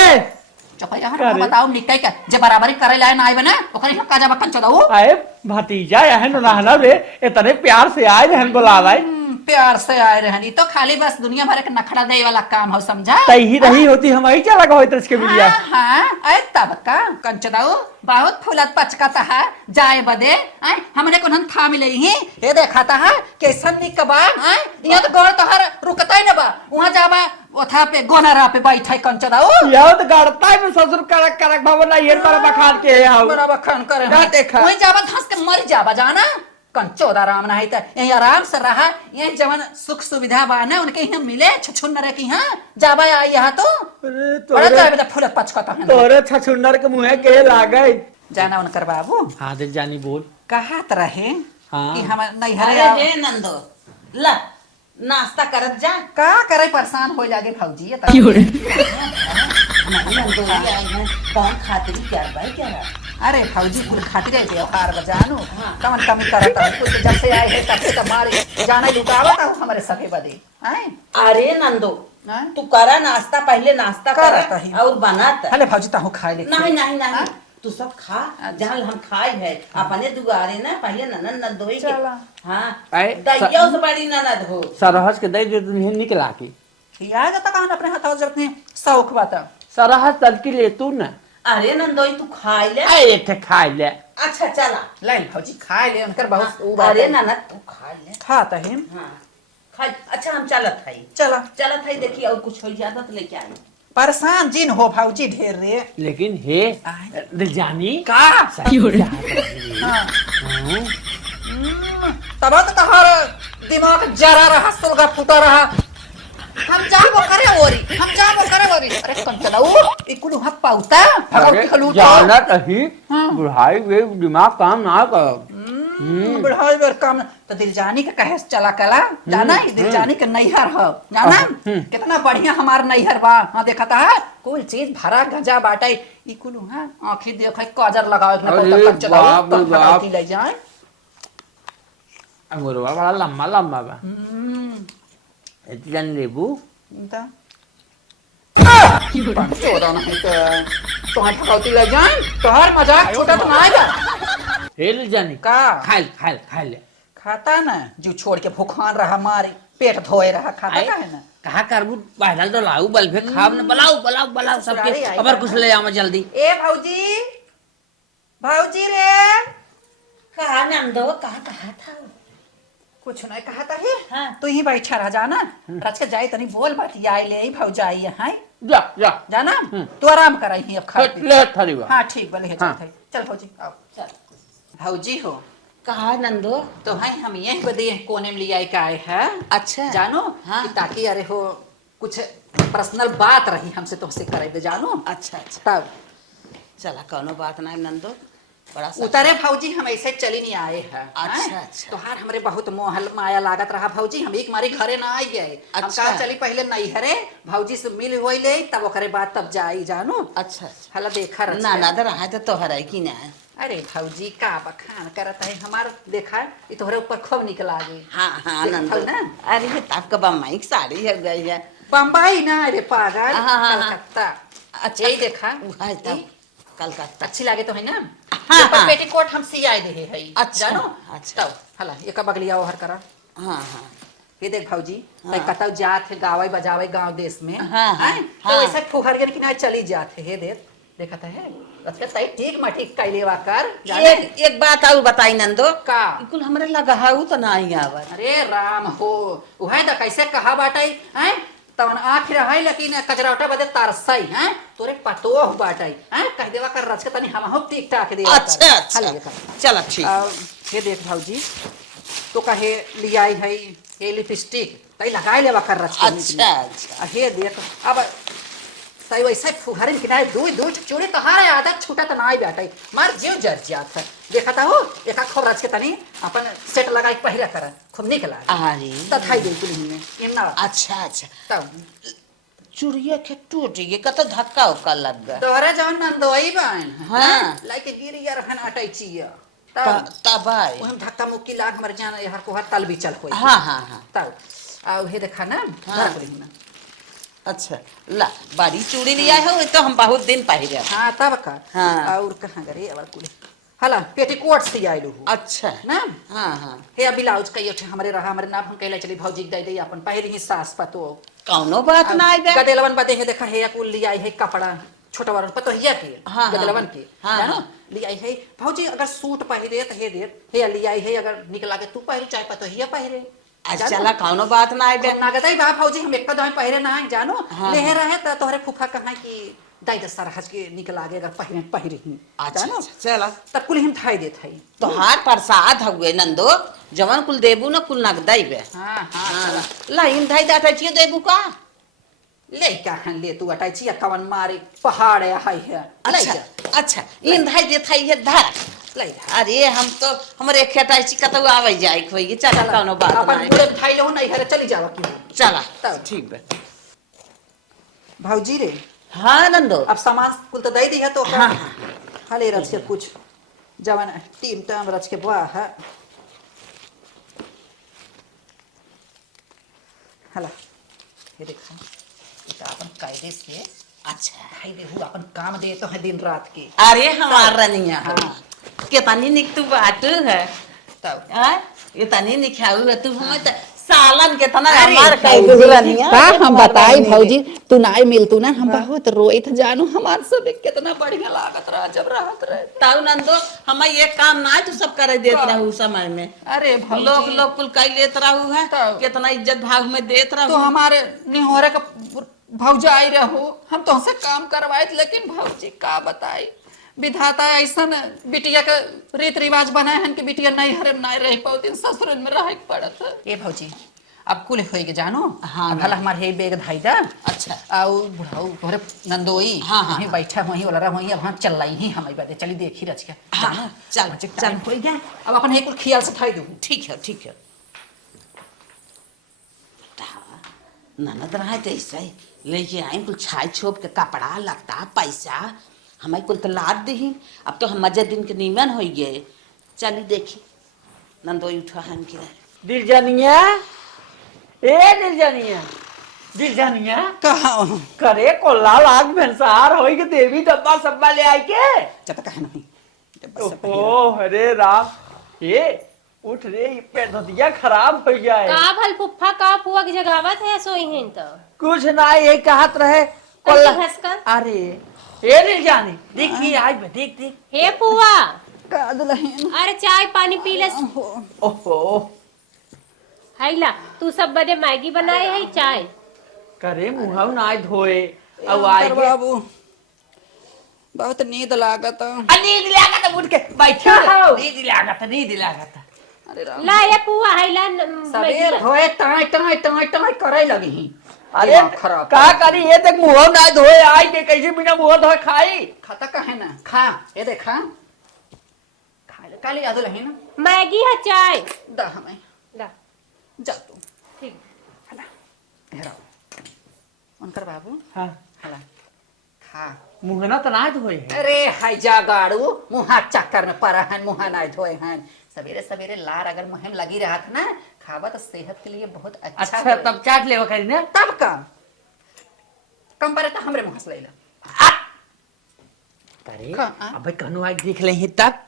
चपैया हम बताओ निकई के जे बराबरी करे लाए ना आइबे ना ओकरे का जब कंचो दऊ आए भतीजा यहन नहना रे इतने प्यार से आए रहन बुलावाए प्यार से आए रहनी तो खाली बस दुनिया भर के नखड़ा दे वाला काम हो समझा तही रही होती हम ही चला गए तो इसके बिलिया हां आए तब का कंचो दऊ बहुत फूलत पचकाता है जाए बदे आए हमने कोन था मिले ही ये देखाता है कैसन निकबा आए यहां तो गौर तो हर रुकता ही ना बा वहां जाबा ओथा पे गोनरा पे बैठे कंचो दऊ यह तो गड़ता है ससुर करक करक भवन ना ये पर बखान के आओ बड़ा बखान करे ना देखा वहीं जाबा धंस के मर जाबा जाना कंचो आराम ना है त यही आराम से रहा ये जवन सुख सुविधा बा ना उनके यहाँ मिले छछुन्नर के यहाँ जाबा आई यहाँ तो बड़ा जाबे त फूल पचकता है तोरे छछुन्नर के मुंह के लागे जाना उनकर बाबू हां दे जानी बोल कहत रहे हाँ। कि हम नहीं अरे हरे रे नंदो ला नाश्ता करत जा का करे परेशान हो लागे भौजी ये नहीं नंदो ये आई है कौन खातिर क्या भाई क्या अरे भौजी कुल खातिर व्यवहार बजानो कमन कमी करत है कुछ जब से आए है तब से तो मारे जाना लुटावत है हमारे सभे बदे हैं अरे नंदो हैं? तू करा नाश्ता पहले नाश्ता करत कर ही। और बनाता अरे भौजी ताहू खाए ले नहीं नहीं नहीं हाँ? तू सब खा जहाँ हम खाए है अपने दुआरे ना पहले ननद नंदोई के चला। हाँ आए, दैया से बड़ी ननद हो सरहज के दई दे तुम्हें निकला के याद आता कहां अपने हाथ जब ने शौक बात सरहज तल के ले तू ना अरे नंदोई तू खाए ले आए थे खाई ले अच्छा चला ले भौजी खाए ले उनकर बहुत ऊ हाँ, अरे बात ननद तू खा ले खाता है हाँ खा अच्छा हम चलत है चला चलत है देखिए और कुछ हो जाता तो लेके आई परेशान जिन हो भौजी ढेर रे लेकिन हे आए। दिल जानी का हाँ। तब तो तोहर दिमाग जरा रहा सुलगा फूटा रहा हम जाबो करे ओरी अरे कौन चलाऊ इकुल हक पाउता भगवती खलू जाना कही हाँ। बुढ़ाई वे दिमाग काम ना कर बुढ़ाई बेर काम तो दिल जानी का कहे चला कला जाना है दिल जानी का नैहर हो जाना कितना बढ़िया हमार नैहर बा हां देखता है कोई चीज भरा गजा बाटे इकुल हां आंखें देखे काजर लगाओ इतना अरे पता चलाऊ बाप रे तो बाप। भगवती ले जाए अंगूरवा बड़ा लंबा लंबा बा इतन लेबू ता चोदा नहीं तो भगवती ले जाए तोहर मजाक छोटा तो ना आएगा हेल जानी का खाई ले खाता ना जो छोड़ के भूखान रहा मारी पेट धोए रहा खाता का है ना कहा करबू पैदल तो लाऊ बल फे खाब ने बलाऊ सबके अबर कुछ ले आवा जल्दी ए भौजी रे कहा नंदो कहा था कुछ नहीं कहा था ही हाँ। तू ही बैठा रह जाना रच के जाए तनी बोल बात आई ले भौजाई है जा जा जाना तू आराम कराई ही अब खा पी। ले थरीवा हाँ ठीक बोले है हाँ। चल भौजी आओ चल भौजी हो कहा नंदो तो है हम यही बदे कोने में लिया का आए है अच्छा जानो हाँ। कि ताकि अरे हो कुछ पर्सनल बात रही हमसे तुमसे करे दे जानो अच्छा अच्छा तब चला कोनो बात नहीं नंदो बड़ा उतरे भौजी हम ऐसे चली नहीं आए हैं अच्छा, अच्छा। तोहार हमरे बहुत मोहल माया लागत रहा भौजी हम एक मारी घरे ना आई गए हम अच्छा। कहा चली पहले नहीं हरे भौजी से मिल होई ले तब ओकरे बाद तब जाई जानो अच्छा अच्छा हला देखा रह ना ना दर है तो तोहर है कि ना अरे भौजी का बखान करत है हमार देखा ये तोहरे ऊपर खूब निकल आ गई हाँ हाँ देखा नंदो ना? अरे ये आपका बम्बई की साड़ी है गई है बम्बई ना अरे पागल हाँ, हाँ, हाँ। कलकत्ता अच्छा। यही देखा वहाँ तब कलकत्ता अच्छी लागे तो है ना हाँ, ऊपर हाँ। पेटीकोट हम सियाए दे है अच्छा, जानो अच्छा। तब हला ये का बगलिया ओहर करा हाँ हाँ ये देख भौजी हाँ। कतौ जात है गावे बजावे गांव देश में हाँ, हाँ, हैं? हाँ। तो ऐसा फुहरियन किनारे चली जात है हे देख देखत है अच्छा तई ठीक मठी कैलेवा कर जाने एक बात और बताई नंदो का कुल हमरे लगा हाउ तो नहीं आवत अरे राम हो उहे त कैसे कहा बाटई हैं तवन आँख रहाई लेकिन कचरावटा बदे तरसई हैं तोरे पतोह बाटई हैं कह देवा कर रच के तनी हम हो टिक टाक दे अच्छा अच्छा चल ठीक ये देख भौजी तो कहे लियाई है ये लिपस्टिक तई लगाई लेवा कर रच के अच्छा अच्छा हे देख अब तई वैसे फुहरिन किनारे दूर चूड़ी तोहार आदत छूटत ना आई बैठई मार जीव जर जात है देखता हो एका खूब रच के तनी अपन सेट लगाई पहिरा कर खूब निकला अरे तथाई दे कुली में इन्ना अच्छा अच्छा तब चुड़िया के टूट गई कत धक्का उक्का लग गया तोहरा जवन नंदोई बहन हाँ। लाइक गिर यार हन अटै छिया तब तब आई ओहम धक्का मुक्की लाग मर जान यार को हर तल भी चल होई हाँ हाँ हाँ तब आ हे देखा ना हाँ। धर कुली में अच्छा ला बड़ी चूड़ी लिया है वो तो हम बहुत दिन पहले। हाँ तब का। हाँ। और कहाँ गए अब कुल हला पेटीकोट से आइलू अच्छा ना। हाँ हाँ हे ब्लाउज कहियो ठे हमरे रहा हमरे नाम हम कहले चली भौजी दे दे अपन पहले ही सास पतो कौनो बात ना आई बे। गदेलवन बदे है देखा है कुल लिया है कपड़ा छोटा वाला पतो हिया के हाँ, गदेलवन के हाँ, जानो हाँ। लिया है भौजी अगर सूट पहिरे त हे दे हे लिया है अगर निक लागे तू पहिरे चाहे पतो हिया पहिरे अच्छा चला कौनो बात ना आई बे। ना गदाई बा भौजी हम एक दम पहिरे ना है जानो हाँ, लेहे रहे त तोहरे फूफा कहा कि दाई दस सरहज के निक लागे अगर पहिरे पहिरे ही अच्छा जानो अच्छा, चला त कुल हम थाई देत है। तो हार प्रसाद हुए नंदो जवन कुल देबू न कुल नगदाई बे। हां हां लाइन धाई दाटा चियो देबू का। ले कहाँ ले तू अटाई छिया कवन मारे पहाड़ है हाय है ले अच्छा जा अच्छा इन धाई दे थाई है धर। ले जा। अरे हम तो हमरे खेटाई ची कतौ आवे जाई खोई चला कौनो बात ना अपन आई पूरे बे। थाई लो नहीं हरे चली जावा की चला तब। ठीक बे। भौजी रे हाँ नंदो अब सामान कुल तो दे दी है तो हाँ, हले रच के कुछ जवन टीम टाम रच के बुआ है हला ये देखा इता अपन कायदे से अच्छा हाय देहु अपन काम दे तो है दिन रात के अरे हमार रनिया हाँ। कितनी निक तू बात है तब ये तनी निखाऊ है तू हमें तो सालन के तना अरे हमार भौजी, कई रनिया का हम बताई भौजी तू नाई मिलतू ना हम बहुत रोइत जानो हमार सब कितना बढ़िया लागत रहा जब रहत रहे। ताऊ नंदो हमें ये काम ना तू सब करे देत रहू समय में। अरे लोग लोग कुल कई लेत रहू है तब। कितना इज्जत भाव में देत तो रहू। हमारे निहोरे का भौजा आई रहो हम तुमसे काम करवाए लेकिन भौजी का बताई विधाता ऐसा बिटिया का रीत रिवाज बनाए हैं कि बिटिया नहीं हरे नहीं रह पाती ससुर में रह पड़त ए भौजी अब कुल होई के जानो। हाँ, अब भला हमारे हे बेग धाई दा अच्छा आउ बुढ़ाऊ तोहरे नंदोई हाँ, हाँ, वहीं बैठा वहीं वाला वहीं अब हम चल रही ही हम बात चली देखी रच के हाँ, जानो। चल, चल चल। हो गया अब अपन हे कुल खियाल से थाई दूं ठीक है ठीक है। ननद रहा तो ऐसा ही लेके आए कुल छाई छोप के कपड़ा लगता पैसा हमें कुल तो लाद दी। अब तो हम मजे दिन के नीमन हो गए। चली देखी नंदोई उठा हन के दिल जानिया ए दिल जानिया दिल जानिया कहा करे कोल्ला लाग भंसार होई के देवी डब्बा सब्बा ले आई के। जब तक है नहीं ओहो अरे राम ये उठ रे ये पैर धोतिया खराब हो गया है। का भल फुफ्फा का पुआ की जगावत है सोई हैं तो कुछ ना ये कहत रहे कोल्ला हंसकर अरे ये दिल जानी देखी आज में देख देख हे पुआ का दुल्हन अरे चाय पानी पी ले। ओहो हैला तू सब बदे मैगी बनाए है चाय करे मुंह ना धोए अब आए के बाबू बहुत नींद लागत नींद लागत उठ के बैठे हो नींद लागत अरे राम ला ये पुआ हैला सबेर होए टाई टाई टाई टाई करे लगी ही अरे दिमाग खराब का करी ये तक मुंह ना धोए आई के कैसे बिना मुंह धोए खाई खाता का है ना खा ये देखा खा ले काली याद लही ना मैगी है चाय दा हमें ला जा तू ठीक हला हेरा उनकर बाबू हां हला खा मुंह ना तो ना धोए है अरे हाय जा गाड़ू मुहा चक्कर में पड़ा है मुहा ना धोए हैं सवेरे सवेरे लार अगर मुहिम लगी रहा था ना खावा तो सेहत के लिए बहुत अच्छा अच्छा तब चाट लेवा करी ना तब का कम पर तो हमरे मुंह से लेला अरे का, अबे कहनो आज देख ले ही तक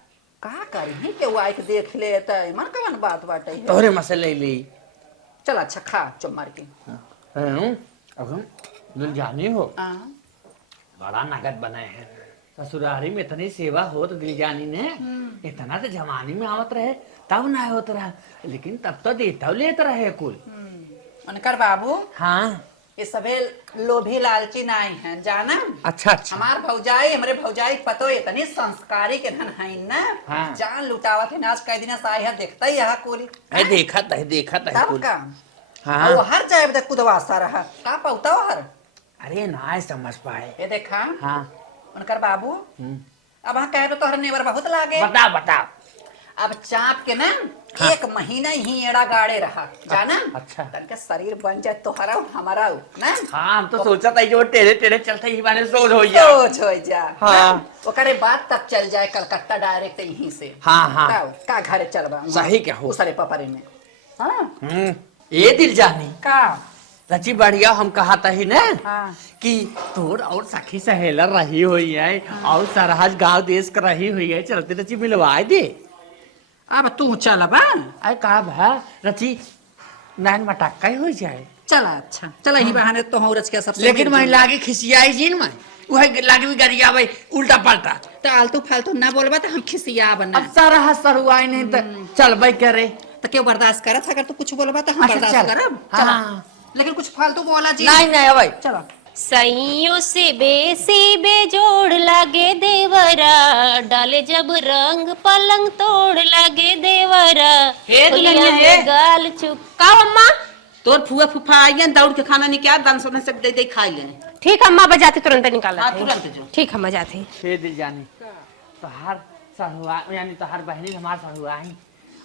का करी है के वो आके देख ले त मन कवन बात बाटे है तोरे मसले ले चल अच्छा खा चुप मार के हां अब दिल जानी हो आ बड़ा नगद बनाए हैं ससुरारी में इतनी सेवा हो तो दिल जानी ने इतना तो जवानी में आवत रहे तब ना होत रहा लेकिन तब तो देता लेत रहे कुल उनकर बाबू हाँ ये सबे लोभी लालची नाई हैं जाना अच्छा अच्छा हमार भौजाई हमरे भौजाई पतो इतनी संस्कारी के धन है ना हाँ। जान लुटावत है नाच कई दिन साई है देखता ही है कोली देखा था तब कुल का हाँ वो हर जाए बदे कुदवासा रहा का पौता हर अरे ना समझ पाए ये देखा हाँ उनकर बाबू अब हाँ कहे तो तोहर नेवर बहुत लागे बता बता अब चाप के ना एक महीना ही एड़ा गाड़े रहा जाना अच्छा। तनके शरीर बन जाए तोहरा हमारा ना हाँ हम तो सोचा था जो टेढ़े टेढ़े चलते ही माने सोच हो जा सोच हो जा हाँ। ओकरे बाद तब चल जाए कलकत्ता डायरेक्ट यहीं से हाँ हाँ तब का घरे चलबा सही क्या हो। उसरे पपरे में हाँ ये दिल जानी का रची बढ़िया हम कहता ही ना हाँ। कि तोर और सखी सहेलर रही हुई है और सरहज गांव देश का रही हुई है, चलते रची मिलवाए दे। अब तू चल बा अरे का भा रची नान मटक्का ही हो जाए। चला अच्छा चला ही बहाने तो औरत के सबसे लेकिन मैं लागे खिसियाई जीन में वह लागे भी गरिया भाई उल्टा पलटा। तो आलतू फालतू ना बोलबा तो हम खिसिया बना। अब सरहज सरुआई नहीं तो चल भाई करे तो क्यों बर्दाश्त करत अगर तू कुछ बोलबा तो हम अच्छा, बर्दाश्त चल। करब। हाँ। चला लेकिन कुछ फालतू बोला जी नहीं नहीं भाई चलो। सैयों से बेसी बेजोड़ लागे देवरा, डाले जब रंग पलंग तोड़ लागे देवरा। हे दुल्हनिया, होलिया में हे। गाल चुप का अम्मा। तोर फुआ फुफा आइए दौड़ के खाना निकाल दान सोना सब दे दे खाई ले। ठीक अम्मा बजाती तुरंत निकाल हाँ, तुरंत जो। ठीक अम्मा जाती। छे दिल जानी तो हर सहुआ यानी तो हर बहनी हमार सहुआ है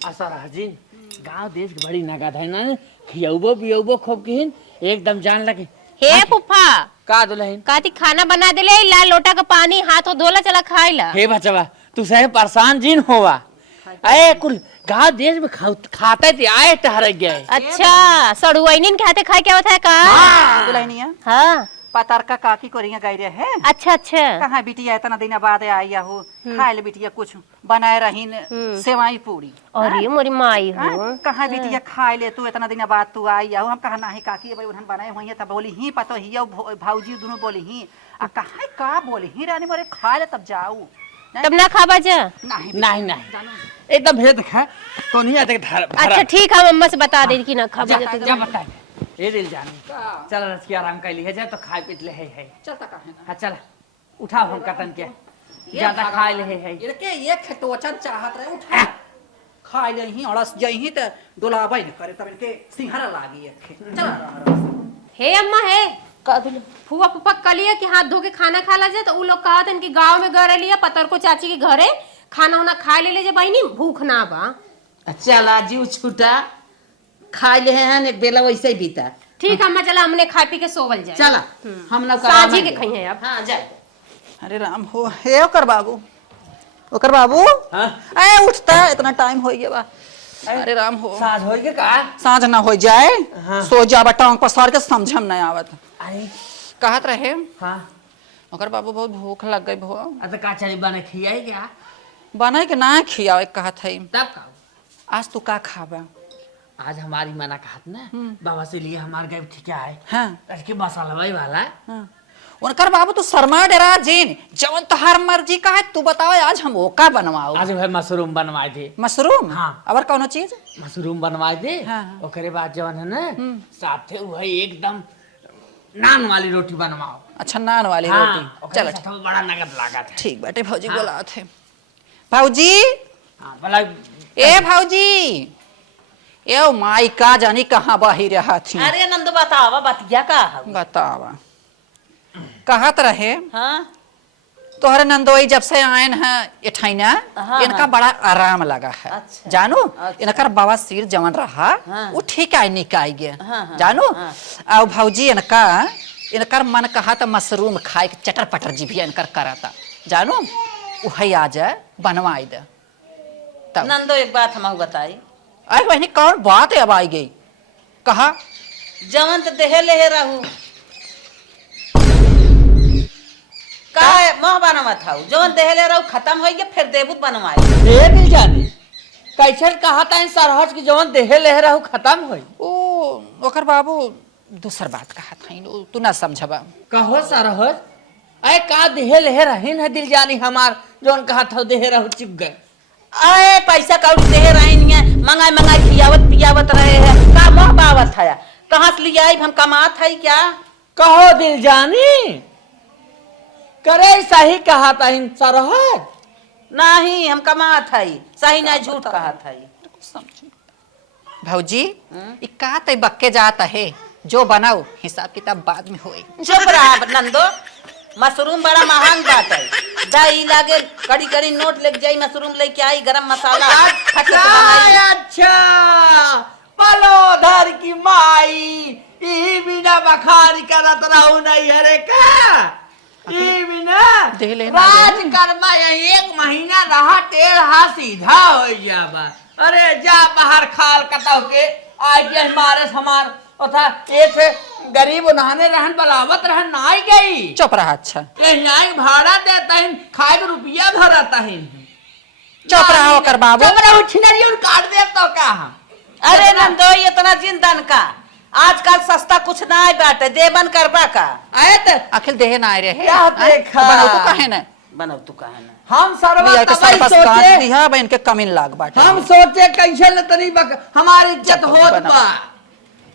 और सरहजिन गांव देश के बड़ी नगद है ना, खियौबो बियौबो खूब किन एकदम जान लगे। हे फुफा का दुल्हन काती खाना बना देले, लाल लोटा का पानी हाथों धोला चला खाइला। हे बचवा तू सहे परेशान जिन होवा। अरे कुल गांव देश में खाते थे आए ठहर गए। अच्छा सड़ुआइनिन के हाथे खाए क्या होता है का? दुल्हनिया हाँ पतारका काकी को रिया गाय है। अच्छा अच्छा। कहाँ बिटिया इतना दिन बाद आई हो खाए ले बिटिया कुछ बनाए रही सेवाई पूरी। अरे मोरी माई हो। हाँ, कहाँ बिटिया खाए ले तू इतना दिन बाद तू आई हो। हम कहा नहीं काकी भाई उन्हन बनाए हुई है तब बोली ही पतो ही भाऊजी दोनों बोली ही आ कहाँ का बोली ही रानी मोरे खा ले तब जाऊ तब ना खाबा जा। नहीं नहीं नहीं एकदम भेद है तो नहीं आते धर। अच्छा ठीक है अम्मा से बता दे कि ना खाबा जा। क्या बताए ये दिल जानी चल रसिया आराम कर ली है जा तो खाए पीत ले है। चलता कहे ना हाँ चल उठा हम कतन के ज्यादा खाए ले है। इनके ये खटोचन चाहत रहे उठा खाए ले ही अड़स जही त डोलाबे न करे तब इनके सिंहरा लागी चल। हे अम्मा हे फुआ फुफा कलिया कि हाथ धो के खाना खा ला जाए तो उ लोग कहत हन कि गांव में गए लिया पतर को चाची के घरे खाना उना खा ले जे बहनी भूख ना बा। चला जीव छूटा खाई ले हैं एक बेला वैसे ही बीता। ठीक है अम्मा चला हमने खा पी के सोवल जाए। चला हम लोग साझी के खाई है अब। हाँ जाए। अरे राम हो हे ओकर बाबू ओकर बाबू हाँ? ए उठता इतना टाइम हो गया बा। अरे राम हो साझ हो गया का सांझ ना हो जाए हाँ। सो जा टांग पसार के समझम नहीं आवत। अरे कहत रहे हाँ ओकर बाबू बहुत भूख लग गई भो अब का चली बने खियाई क्या बने के ना खियावे कहत है। तब का आज तू का खाबा? आज हमारी मना कहत ना बाबा से लिए हमार गए ठीक है। हाँ लड़के मसाला भाई वाला हाँ उनकर बाबू तू शर्मा डरा जीन जवन तोहार मर्जी का है तू बताओ आज हम ओका बनवाओ। आज भाई मशरूम बनवाए थे। मशरूम हाँ। और कौनो चीज मशरूम बनवाए थे हाँ, हाँ। ओकरे बाद जवन है ना साथे वही एकदम नान वाली रोटी बनवाओ। अच्छा नान वाली हाँ, रोटी ओकरे चलो साथे बड़ा नगद लगा था। ठीक बाटे भौजी हाँ। बोला थे भौजी हाँ भला ए भौजी ए माई का जानी कहाँ बही रहा थी। अरे नंदू बतावा बतिया का है? बतावा कहत रहे हाँ तोहरे नंदोई जब से आयन है एठैना हाँ, इनका हाँ। बड़ा आराम लगा है। अच्छा, जानू अच्छा। इनकर बाबा सिर जवन रहा हाँ। वो ठीक है निकाय गया हाँ, हाँ, जानू हाँ। और भौजी इनकर मन कहा था मशरूम खाए के चटर पटर जीभिया इनकर कराता जानू वही आ जाए बनवाई दे तब नंदो एक बात हम बताई अरे बहनी कौन बात है अब आई गई कहा जवन तो देहे ले रहू का मोह बनवा था जवन देहे ले रहू खत्म हो गया फिर देबूत बनवाई। ये मिल जानी कैसे कहा था सरहज की जवन देहे लहरा हो खत्म होई। ओ ओकर बाबू दूसर बात कहा था तू ना समझबा कहो सरहज अरे का देहे लहरा ही ना दिल जानी हमार जवन कहा था देहे रहो चिप गए। अरे पैसा कौड़ी देहे रहे नहीं है मंगाई मंगाई खियावत पियावत रहे हैं का मोह बावत है कहाँ से लिया हम कमात है क्या? कहो दिल जानी करे सही कहा था इन सरहज नहीं हम कमात है सही नहीं झूठ कहा था। भौजी ई का तय बक्के जाता है जो बनाओ हिसाब किताब बाद में होई। चुप रहा नंदो मशरूम बड़ा महंग बात है दही लागे कड़ी कड़ी नोट लेके जाई मशरूम लेके आई गरम मसाला फट से बनाई। अच्छा पलोधर की माई ई बिना बखारी करत रहू नहीं हरे का ई बिना दे लेना राज कर्मा एक महीना रहा टेढ़ा सीधा हो जाबा। अरे जा बाहर खाल कटाव के आज हमारे हमार था एक गरीब उन्हाने रहन बलावत रहन ना आई गई चुप रहा। अच्छा यहाँ भाड़ा देता है खाए के रुपया भराता है चुप रहा होकर बाबू। चुप रहो छिनरी और काट देता का। अरे नंदो इतना चिंतन का आजकल सस्ता कुछ ना है बाटे देवन करबा का आए तो आखिर देहे ना रहे क्या देखा? बनाओ तो कहे ना बनव तू कहे ना हम सरवा बिया के तबाही सरबस सोचे गांठ दिया बहन के कमिन लाग बाटे। हम सोचे कैसे न तनी हमारी इज्जत होत बा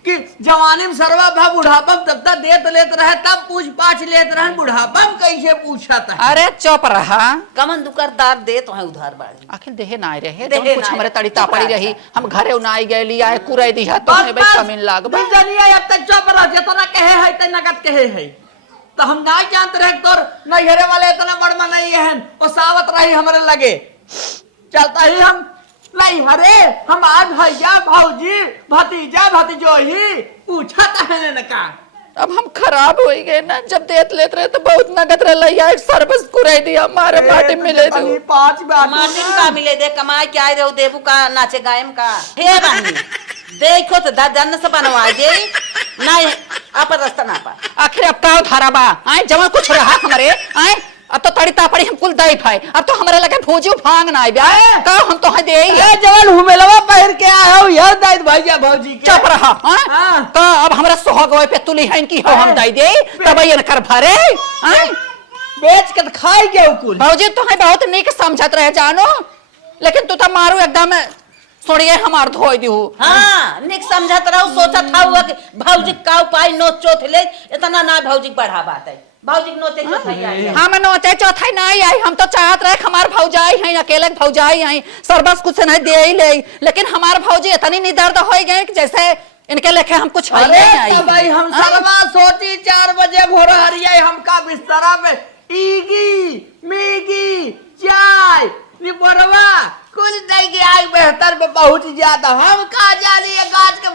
कि जवानी में सरवा भा बुढ़ापा में तब तक देत लेत रहे तब पूछ पाछ लेत रहे बुढ़ापा में कैसे पूछा था। अरे चुप रहा। कमन दुकानदार दे तो है उधार बाड़ी आखिर देहे ना रहे देहे कुछ नाय हमारे रहे। तड़ी तापड़ी रही हम घरे उनाई गए लिया है कुराई दिया तो है भाई कमिन लाग बा। जनिया अब तक चुप रह जितना कहे है त नगद कहे है तो हम ना जानते रहे तोर नैहरे वाले इतना बड़मा नहीं है वो सावत रही हमारे लगे चलता ही हम नहीं हरे हम आज भैया भौजी भतीजा भतीजोही पूछा है न का। अब हम खराब हो गए ना जब देत लेत रहे तो बहुत नगद रह एक सर्विस कुराई दिया हमारे माटी मिले दो 5 बात मार्टिन का मिले दे कमाए क्या आए रहो देबू का नाचे गायम का हे बहनी देखो तो दन से बनवा दे नहीं आप रास्ता ना पा। आखिर अब का धारा बा आए जमा कुछ रहा हमारे आए अब तो तड़ी तापड़ी हम कुल दाई फाए अब तो हमारे लगे भोजी भांग ना ब्या का हम तो है दे ए जवान हुमेलवा पहन के आया हो यार दाई भैया भौजी के चुप रहा हाँ। तो अब हमरा सोहग होए पे तुली है की हो हम दाई दे तब ये कर भरे आए बेच के खाई के कुल भौजी तो है बहुत नहीं के समझत रहे जानो लेकिन तू तो मारू एकदम सोड़िए हमार धोई दिहू। हाँ निक समझत रहो सोचत था हुआ कि भौजी का उपाय नो चोथ ले इतना ना भौजी बढ़ा बात है भौजी नोते चोथाई आई है। हम नोते चौथाई नहीं आई हम तो चाहत रहे हमार भौजाई है अकेले भौजाई है सर्वस कुछ नहीं दे ही ले लेकिन हमार भौजी इतनी निदर्द हो गए कि जैसे इनके लेखे हम कुछ है अरे नहीं आई। तो भाई हम सरवा सोची 4 बजे भोर हरिया हमका बिस्तरा पे ईगी मीगी चाय निबरवा कुल दे के आई बेहतर पे पहुंच जाता हम का जानी ये गाछ के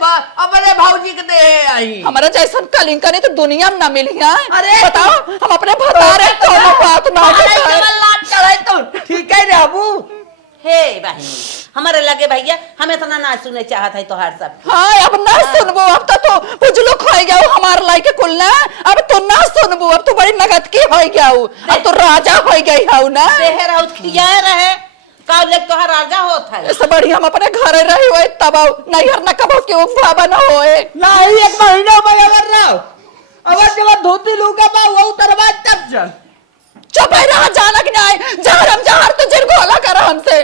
अपने भौजी के दे आई हमारा जैसा कलिंका नहीं तो दुनिया में ना मिली है। अरे बताओ हम अपने भतारे कोनो बात ना अरे बताए। केवल लाट चढ़ाई तो ठीक है रहबू हे बहनी हमारे लगे भैया हम इतना ना सुने चाहत है तोहार सब हाँ अब ना सुनबो अब तो बुझलो खाई गया हमार लाई के कुल ना अब तो ना सुनबो अब तो बड़ी नगद की हो गया अब तो राजा हो गई है ना देहे रहो खिया रहे का लेक तोहार राजा होत है ऐसे बड़ी हम अपने घरे रही हुए तब नैहर न कबो के बाबा न होए नहीं 1 महीना में अगर रहो अगर जब धोती लूका बा वो उतरवा तब चल चुप ही रहा जाना कि नहीं जहर हम जहर तो जिन गोला कर हमसे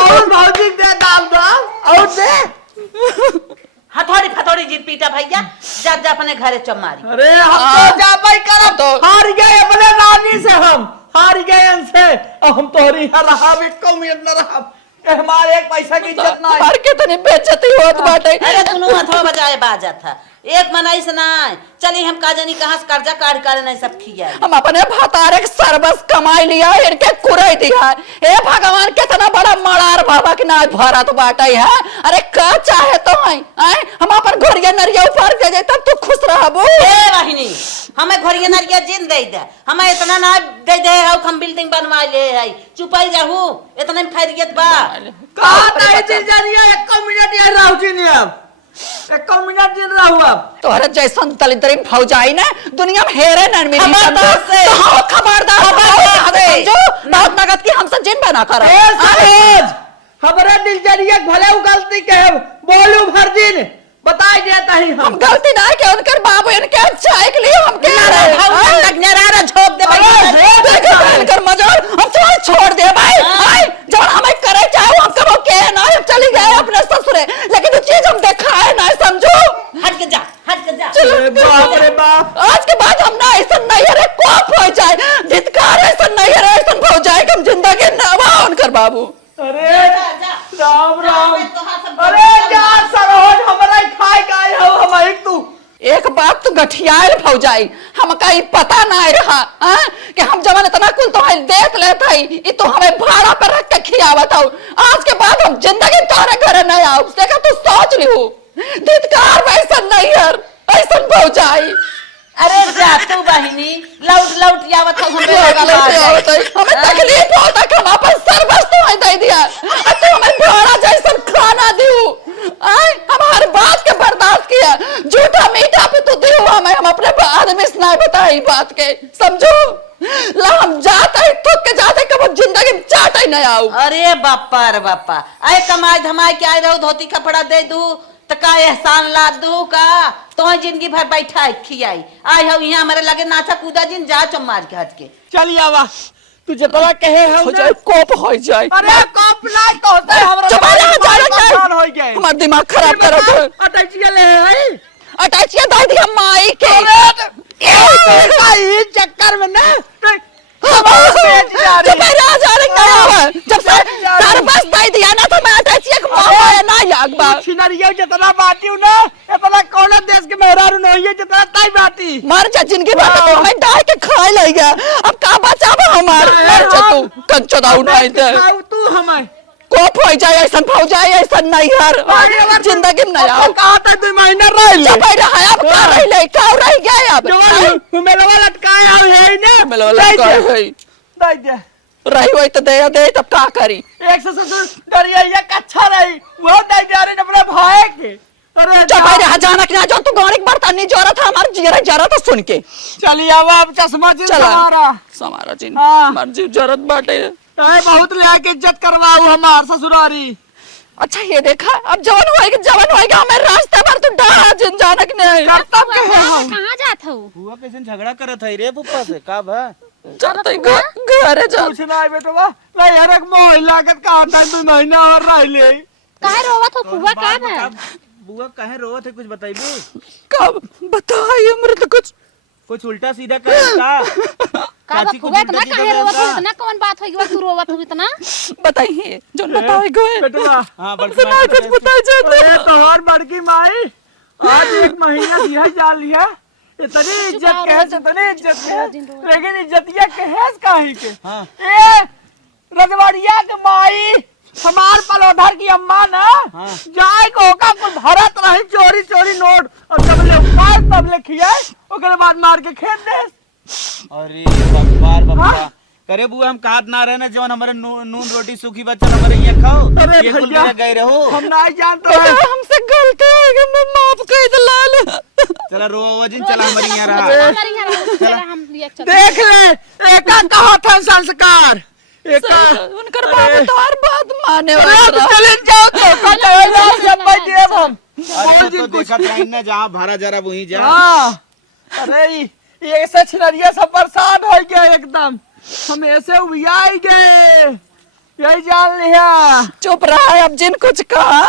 और भौजी दे दाल दाल और दे हथौड़ी फथौड़ी जीत पीटा भैया जा जा अपने घरे चमारी अरे हम तो जा पाई करब तो हार गए अपने नानी से हम हार गए हमसे अब हम तोरी रहा भी कौमियत न रहा हमारे एक पैसा की इज्जत ना मार के तनी बेइज्जती होत बाटे अरे दोनों हथवा बजाए बाजा था एक मनाई से ना चली हम का जानी कहां से कर्जा काट नहीं सब खिया हम अपने भतारे के सरबस कमाई लिया इनके कुराई दिया हे भगवान कितना बड़ा मड़ार बाबा के नाच भरत बाटे है। अरे का चाहे तो है हम अपन घोरिया नरिया ऊपर दे दे तब तू खुश रहबो ए वाहिनी हमें घोरिया नरिया जिन दे दे हमें इतना ना दे दे हम बिल्डिंग बनवा ले है चुपाई रहू इतने में खैरियत बा का नहीं चीज जानिए 1 मिनट यहाँ रहू जी ने अब 1 मिनट जिन रहू अब तोहरा जैसन तलितरिन भौजाई ना दुनिया में हेरे न मिली खबरदार से। तो हाँ, खबरदार से समझो बहुत नगद की हमसे जिन बना कर ए सरोज हमारे दिल जरिए भले गलती के बोलू भर दिन बताई देता ही हम गलती ना के उनकर बाबू इनके अच्छाई के लिए हम कह रहे हैं लगनरारा झोक दे भैया कर मजोर हम तो छोड़ दे भाई भाई जब हमें करे चाहे हम कबो के ना हम चली गए अपने ससुरे लेकिन वो चीज हम दिखाए ना समझो हट के जा चलो बाप रे बाप आज के बाद हम ना ऐसा नहीं है कोप हो जाए धिक्कार ऐसा नहीं है ऐसा हो जाए कि हम जिंदगी ना वाहन कर बाबू अरे राम राम अरे जा सरोज हमरा खाए काए हो हम एक तू एक बात तो गठियाल हो जाई हमका ई पता ना रहा कि हम जवन इतना कुल तो है देख लेत है ई तो हमें भाड़ा पर रख के खियावत हो आज के बाद हम जिंदगी तोरे घरे नहीं आऊ देखा तू सोच लिहू धिक्कार वैसा नहीं है ऐसा हो जाई अरे जा तू बहिनी लौट यावत हमें तकलीफ होता कि हम अपन सर्वस तो है दे दिया तो हमें भाड़ा जैसा खाना दियो हमारे बात के बर्दाश्त किया ना बताई बात के समझो ला हम जाते हैं थक के जाते कब जिंदगी में चाटे नहीं आऊ। अरे बापा रे बापा, आए कमाई धमाई के आए रहो, धोती कपड़ा दे दू तो का एहसान ला दू का, तो जिंदगी भर बैठा खियाई आए हो यहाँ हमारे लगे नाचा कूदा जिन जा चमार के हट के। चलिए आवा तू जतरा कहे हो जाए कोप हो जाए। अरे कोप ना कहते हमरा हो गए हमार दिमाग खराब करो। अटैचिया ले है अटैचिया दे दिया माई के चक्कर में ना जब सर बस दे दिया ना तो मैं अटैचिया को मार ना लाग बा सिनरियो जितना बाटी ना इतना कौन देश के मेहरारू नहीं है जितना ताई बाटी मर जा जिनकी बात तो मैं डाल के खा लेगा। अब का बचाबा हमार मर जा तू कंचो दाऊ नहीं दे तू हमें कोप हो जाए ऐसा हो जाए ऐसा नहीं यार जिंदगी में नहीं आओ। कहा था 2 महीना रह ले चुप रहा अब का रह ले का रह गया अब मेलवा लटकाया है ना मेलवा लटकाया है दे दे रही हुई तो दे दे तब का करी 100 से डरिया ये कच्छा रही वो दे जा रहे अपने भाई के। अरे चुप रहा जाना कि ना जो तू गाड़ी बर्तन नहीं जोरा था हमार जीरा जरा तो सुन के चलिए अब चश्मा जी हमारा जी हमार जीव जरूरत बाटे बहुत ले के इज्जत करवाऊ हमार ससुरारी। अच्छा ये देखा अब जवान होएगा हमें रास्ते पर तू डरा जिन जानक नहीं तब के है कहां जात हो? हुआ कैसे झगड़ा करत है रे पुप्पा से का बा जाते घरे जा कुछ ना बेटवा नहीं हर एक मोह लागत का आता है 2 महीना और रह ले काहे रोवत हो फुआ? का है बुआ काहे रोवत है कुछ बताइबे कब बताई हमरे तो कुछ उल्टा सीधा कर का फुआ इतना काहे रोवत हो? इतना कौन बात होई कि तू रोवत हो इतना? बताइए जो बताओ गए बेटवा हां हमसे ना कुछ बता जाते अरे तोहर बड़की माई आज 1 महीना दिया जा लिया इतनी इज्जत कहे इतनी इज्जत कहे लेकिन इज्जतिया कहे काहे के हां ए रजवाड़िया के माई हमार पलोधर की अम्मा ना जाए को का कुल भरत रही चोरी चोरी नोट और जब ले उपाय तब ले खियाए ओकरे बाद मार के खेत दे। अरे बार बाबा करे बुआ हम कहत ना रहे ना जवन हमारे नून रोटी सूखी बच्चा हमारे ये खाओ अरे ये कुल भैया, मेरा गए रहो हम नहीं जानते हैं हमसे गलती हो गई मैं माफ कर दे लाल चला रो वजन चला हमारी यहाँ रहा हमारी यहाँ चला हम लिए चल। देख ले एका कहा था संस्कार एका उनकर बाप तो हर बात माने अरे वाला चले जाओ तो कल जब मैं देव हम अरे तो देखा था ना जहाँ भाड़ा जरा वहीं जा हां अरे ये ऐसे छिनरिया सब परेशान हो गया एकदम हम ऐसे उबिया ही गए यही जान लिया। चुप रहा है अब जिन कुछ कहा